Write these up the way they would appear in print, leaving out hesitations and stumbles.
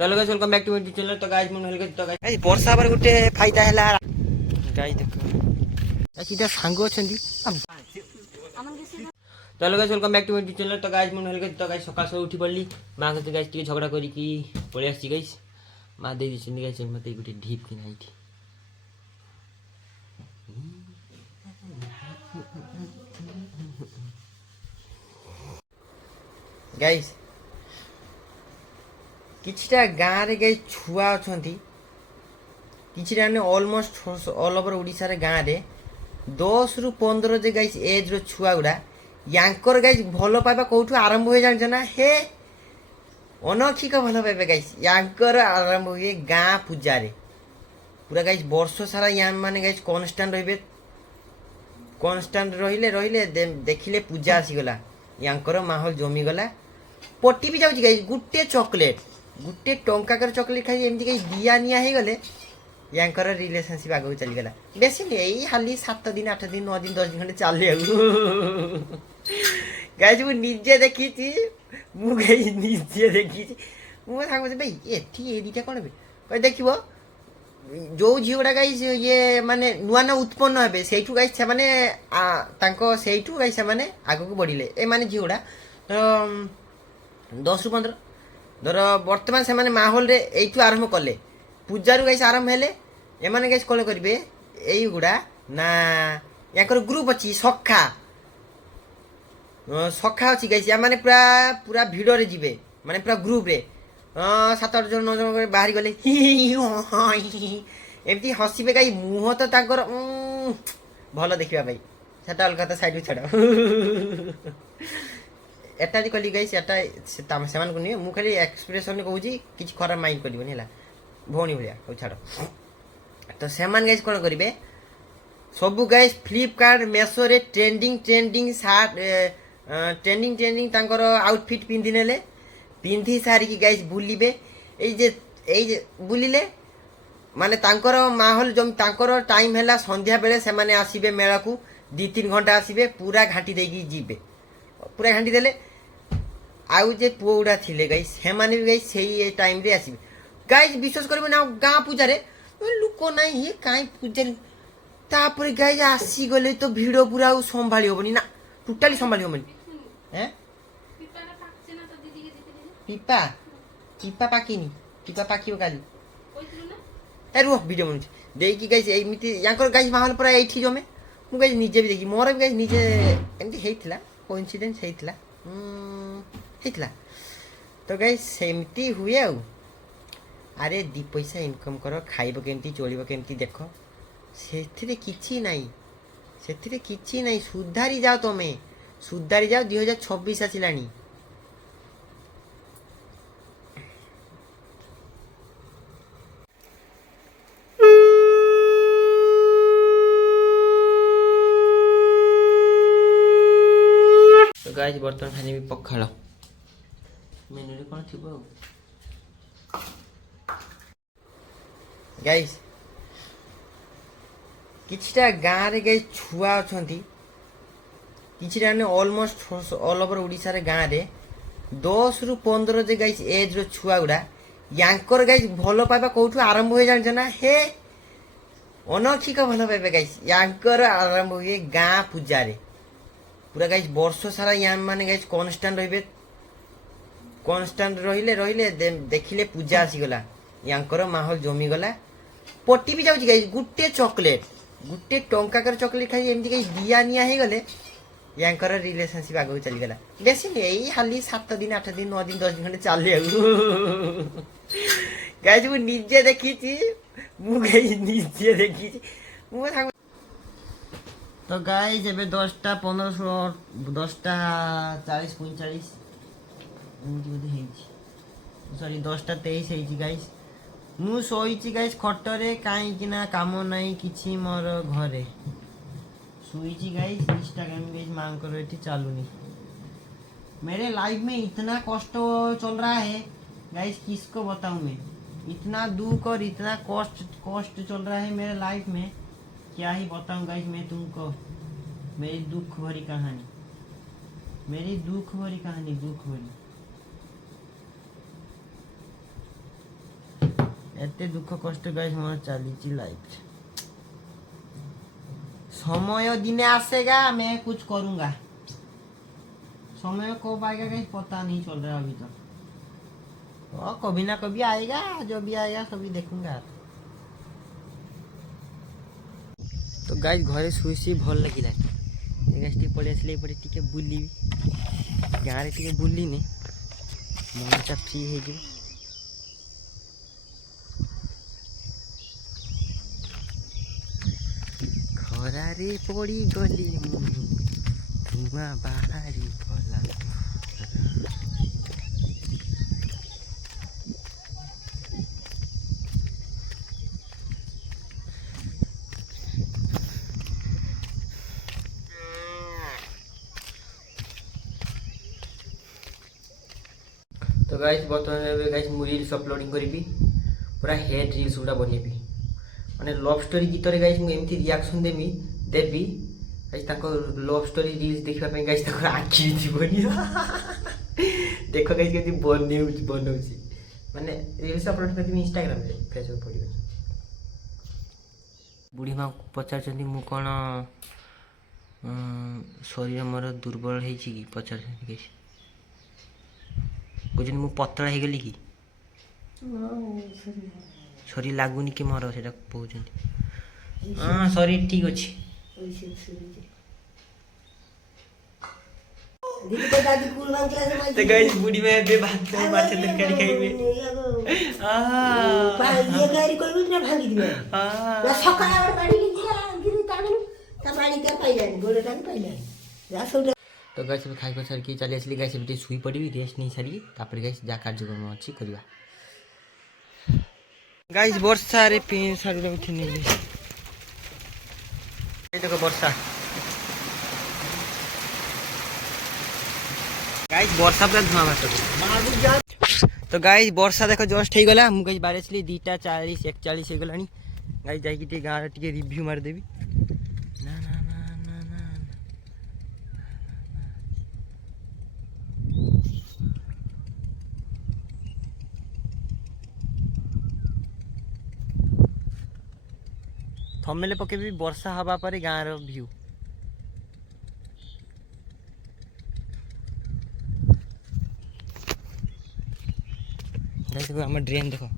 तो hello guys welcome back to my channel. तो guys मन हेल तो गाइस वर्षा पर गुटे फायदा हैला गाइस देखो सीधा सांगो छंदी। तो hello guys welcome back to my channel. तो गाइस मन हेल तो गाइस सकाळ सकाळ उठी पड़ली मां के गाइस टी झगड़ा करी की पळे आसी गाइस मां दे दिछन गाइस मते गुटे ढीप की नाइटी गाइस किछटा गाँ रे गाइस छुआ अछंती किछटा ने ऑलमोस्ट ऑल ओवर ओडिसा रे गाँ रे 10 रु 15 जे गाइस एज रो छुआ गुडा यांकर गाइस भलो पाइबा कोठु आरंभ होय जान जना हे अनखिक भलो पाइबा गाइस यांकर आरंभ होय गाँ पूजा रे पूरा गाइस वर्ष सारा यान माने गाइस कांस्टेंट रहिबे कांस्टेंट रहिले रहिले देखिले पूजा आसी गला यांकर माहौल जमी गला पट्टी भी जाउची गाइस गुट्टे टंका कर चॉकलेट खाई एमती गाइस दिया निया हे गले यांकर रिलेशनशिप आगो चली गला बेसी नहीं हाली 7 दिन 8 दिन 9 दिन 10 दिन खंडे चले गाइस मु निजे देखी मु गाइस निजे देखी मु सांग भाई एठी ए दिटा कोन बे कह देखिबो जो झियोडा गाइस ये माने नुआ ना उत्पन्न हेबे सेठु गाइस से माने तांको सेठु गाइस से माने आगो को बढ़िले ए माने झियोडा तो 10 रु 15 धर वर्तमान से माने माहौल रे एठु आरंभ कले पूजारू गाइस आरंभ हेले एमाने गाइस कोले करिवे एई गुडा ना याकर ग्रुप अछि सखा अछि गाइस या माने पूरा भिडियो रे जिवे माने पूरा ग्रुप रे 7-8 जन 9 जन बाहरी गले एमती हसीबे गाइस मुह तो ताकर भलो देखिबा भाई सेटा अलग कथा साइड छाड़ एटा जी कली गाइस एटा सेमान को नहीं मु खाली एक्सप्रेशन कहूँ किसी खराब माइंड करनी है भौणी भाया हो छाड़ तो सेमान गाइस कौन करेंगे सबू गाइस फ्लिपकार्ट मेसो रे ट्रेंडिंग सार्ट ट्रेंडिंग तांकर आउटफिट पिंधि नेले पिंधि सारिकी गाइस बुलिबे ए बुलिले माने तांकर माहौल जम तांकर टाइम हैला संध्या बेले से माने आसीबे मेला को 2-3 घंटा आसीबे पूरा घाटी देगी जीबे पूरा घाटी देले आउ जे पुआ गुड़ा थिले गाइस से माने भी गाइस सही टाइम रे आसीबे गाइस विश्वास करबे ना गाँ पूजा रे लुक नाही हे काई पूजा तापर गाइस आसी गले तो भिड़ो पूरा संभाली होबनी ना टोटली संभाली होबनी हैं पीपा पाकियो गाली ए रुह वीडियो मन देखि गाइस एमिति याकर गाइस माहौल पूरा एठी जमे मु गाइस निजे भी देखि मोर भी गाइस निजे एंती हेइतला कोइंसिडेंस हेइतला हेइतला तो गाइस सेमती हुए आ अरे 2 पैसा इनकम करो खाइबो केमती चलिबो केमती देखो सेथिरे किछि नाही सुधारी जाओ 2026 आसिलानी तो गाइस बर्तन खानी भी पखाड़ मेनू रे कोन थिबो गाइस किछटा गाँ रे गाइस छुआ अछंती किछटा ने ऑलमोस्ट ऑल ओवर ओडिसा रे गाँ रे 10 रु 15 जे गाइस एज रो छुआ गुडा यांकर गाइस भलो पाइबा कोठु आरंभ होय जान जना हे अनखिक भलो पाइबा गाइस यांकर आरंभ होय गाँ पूजा रे पूरा गाइस वर्ष सारा यान माने गाइस कांस्टेंट रहिले रहिले देखिले पूजा आसी गला यांकर माहौल जमी गला पट्टी भी जाउची गाइस गुट्टे टंका कर चॉकलेट खाई एमती गाइस दिया निया हे गले यांकर रिलेशनशिप आगो चली गला बेसी नहीं हाली 7 दिन 8 दिन 9 दिन 10 दिन खंडे चले गाइस मु निजे देखी मु सांग तो गाइस एबे 10टा 15 10टा 40 45 एमती बोधे हेची सॉरी 10टा 23 हेची गाइस मु सोईची गाइस खटरे काई किना काम नाही किछि मोर घरे सोईची गाइस इंस्टाग्राम गाइस मां करो एठी चालूनी मेरे लाइफ में इतना कष्ट चल रहा है गाइस किसको बताऊं मैं इतना दुख और इतना कष्ट चल रहा है मेरे लाइफ में क्या ही बताऊं गाइस मैं तुमको मेरी दुख भरी कहानी एते दुख कष्ट गाइस मोर चली लाइफ। समय दिने आसेगा, मैं कुछ करूंगा। समय कब आएगा गाइस पता नहीं चल रहा अभी तक। तो कभी ना कभी आएगा, जो भी आएगा सभी देखूंगा। तो गाइस घरे शुई शुई भल लगे गाइस टी पड़े आसले पड़े टिके बुली गाँ रे टिके बुलिने मनटा फ्री हो जी। खरारे पड़ी गली धुआं बाहरी गला। तो गाइस बर्तमान गाइस मु रील्स अपलोडिंग करी पूरा हेड रील्स गुड़ा बनेबी माने लव स्टोरी गीत रे गाइस मु एमती रिएक्शन देबी गाइस ताको लव स्टोरी रील्स देखबा पे गाइस ताको आखी जीवनी देखो गाइस केती बनौची माने रील्स अपलोड करबी इंस्टाग्राम रे फेसबुक पड़ी। बुढ़ी माँ पचार चंदी मु कोन शरीर मोर दुर्बल है कि पचार गाइस बुझे मु पतला हो गली कि शरीर लगुनि कि मोर से कहते। हाँ शरीर ठीक अच्छे। तो गाइस बुढ़ी में बे भात माछ तरकारी खाइबे ये गाड़ी कोई ना भांगी दिबे ना सकाळ पानी गिरी ताणु ता पानी के पाइलानी गोड़े टानी पाइलानी जा सब। तो गाइस खाई को सर की चली आसली गाइस एबे सुई पड़ी रेस्ट नहीं सारी तापर गाइस जा कार्यक्रम अछि करबा। गाइस वर्षा रे पेन सारू रे उठनी ए देखो वर्षा गाइस वर्षा पूरा धुआं बात। तो गाइस वर्षा देखो जस्ट हे गला मु गाइस बारे छली 2:40 41 हे गलानी गाइस जाई कि गाँ रे टिके रिव्यू मार देबी। ना ना ना ना ना थंबनेल पकेबी वर्षा हवा पर गाँ रो व्यू। देखो हम ड्रेन देखो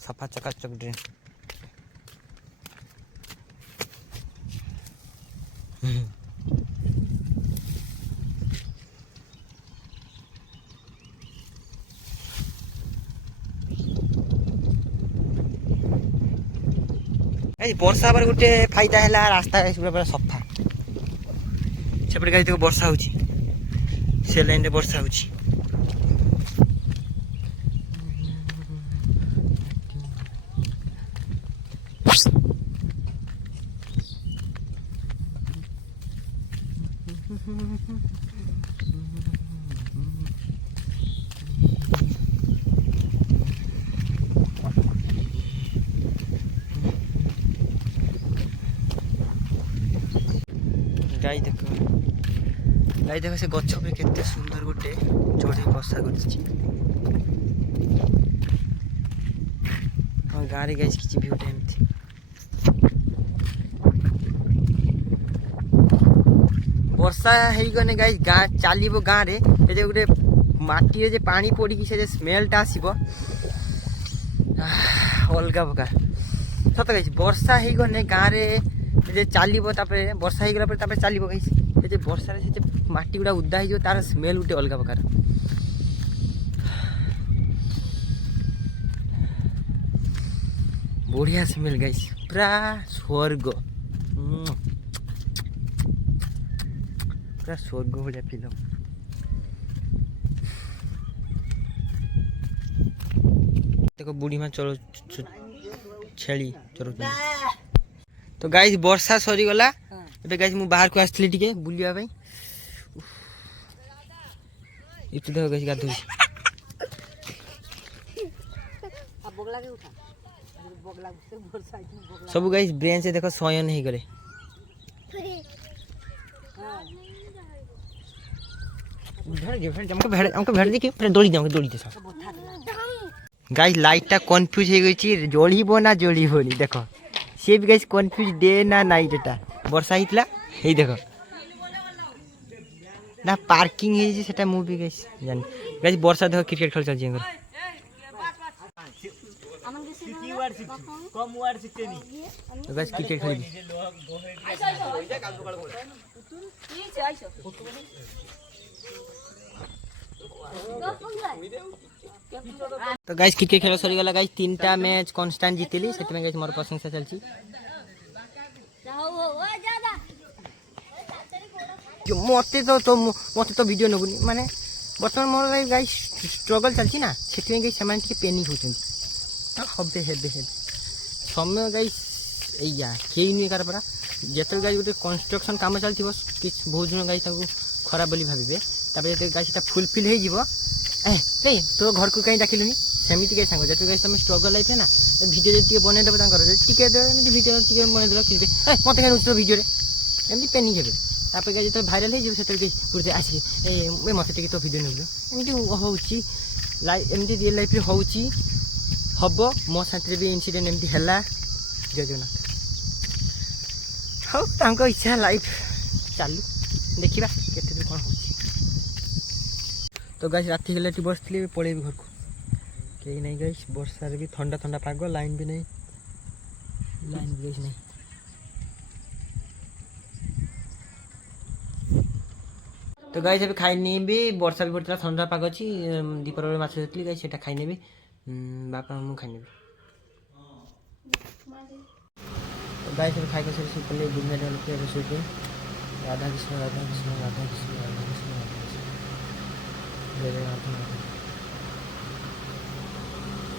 सफा चकाचक ड्रेन। वर्षा पर गोटे फायदा है रास्ता पूरा सफा सेपटे गाड़ी देखो वर्षा हो से लाइन वर्षा हो। गाई देखो से गछ पे केते सुंदर गोटे चढ़ी बसा कर गाँ रे गाइस किछि व्यू टाइम थी। वर्षा हे गने गाइस गाँ चलो गाँ रे जे गोटे माटी जे पानी पड़ी कि से स्मेलटा आसीबो अलगा प्रकार सत गाइस। वर्षा हे गने गाँ रे जे चलो तापर वर्षा हो गला तापर चलो गाइस जे वर्षा से माटी गुड़ा उदा हो तार स्मेल गोटे अलग प्रकार। बढ़िया स्मेल गाइस पूरा स्वर्ग पूरा स्वर्ग भाया फिल्म। देखो बुढ़ी माँ चलो छेली चलो। तो गाइस वर्षा सरी गला एबे गाइस मु बाहर को आसली टिके बुलिया भाई इतु देखो गाइस गाधु सब गाइस ब्रेन से देखो सयन हे गले। हमको भेड़ देखिए दौड़ी दे सब गाइस लाइटटा कन्फ्यूज हो गई जलिब ना जलिबनी देख सी भी गाइस कन्फ्यूज डे ना नाइट एटा वर्षा होता ये देख ना पार्किंग है मु भी गाइस जानी गाइस वर्षा देख क्रिकेट खेल चलछि तो गाइस क्रिकेट खेल तो गाइस क्रिकेट खेल सरी गला गाइस 3टा मैच कांस्टेंट जीतली सेति में गाइस मोर प्रशंसा चलछि जो मते तो वीडियो नबुनी माने बर्तमान मोर गाइस स्ट्रगल चलछि ना सेति में गाइस समान के पेनिक होछन हबे हेबे समय गाइस एया केई नी कर परा जेते गाइस गोटे कंस्ट्रक्शन काम चलथिबो किछ बहुत जन गाइस ताको खराब बोली भाबिबे ताबे जेते गाइस एटा फुलफिल हे जिवो ए तो घर को कहीं डाकिलुनी सेमिति के संग जेते गाइस तुम स्ट्रगल लाइफ है ना वीडियो जे बने देबो तांकर टिके दे एमि वीडियो टिके बने देलो किबे मते के उठो वीडियो रे एमि पेनिक हेबे तापे गाइस जेते वायरल हे जिवो सेते गाइस पुरते आसी ए मते टिके तो वीडियो नबो एमि होउची लाइफ एमि रियल लाइफ रे होउची हबो मो साथरे भी इंसिडेंट एमति हला जजनाथ हो तांको इच्छा लाइफ चालू देखिबा केते दूर कोन होची तो गाइस राती गेले टी बसथली पळेबी घर को केही नहीं गाइस वर्षा रे भी ठंडा ठंडा पागो लाइन भी नहीं तो गाइस अभी खाई नहीं भी वर्षा भी पड़ता ठंडा पाग अछि दीपर रे माछ देतली गाइस सेटा खाई नेबी बापा मु खाई नेबी तो गाइस अभी खाई के से पहले दुनिया डाल के रसोई पे राधा कृष्ण राधा कृष्ण राधा कृष्ण राधा कृष्ण राधा कृष्ण जय जय राधा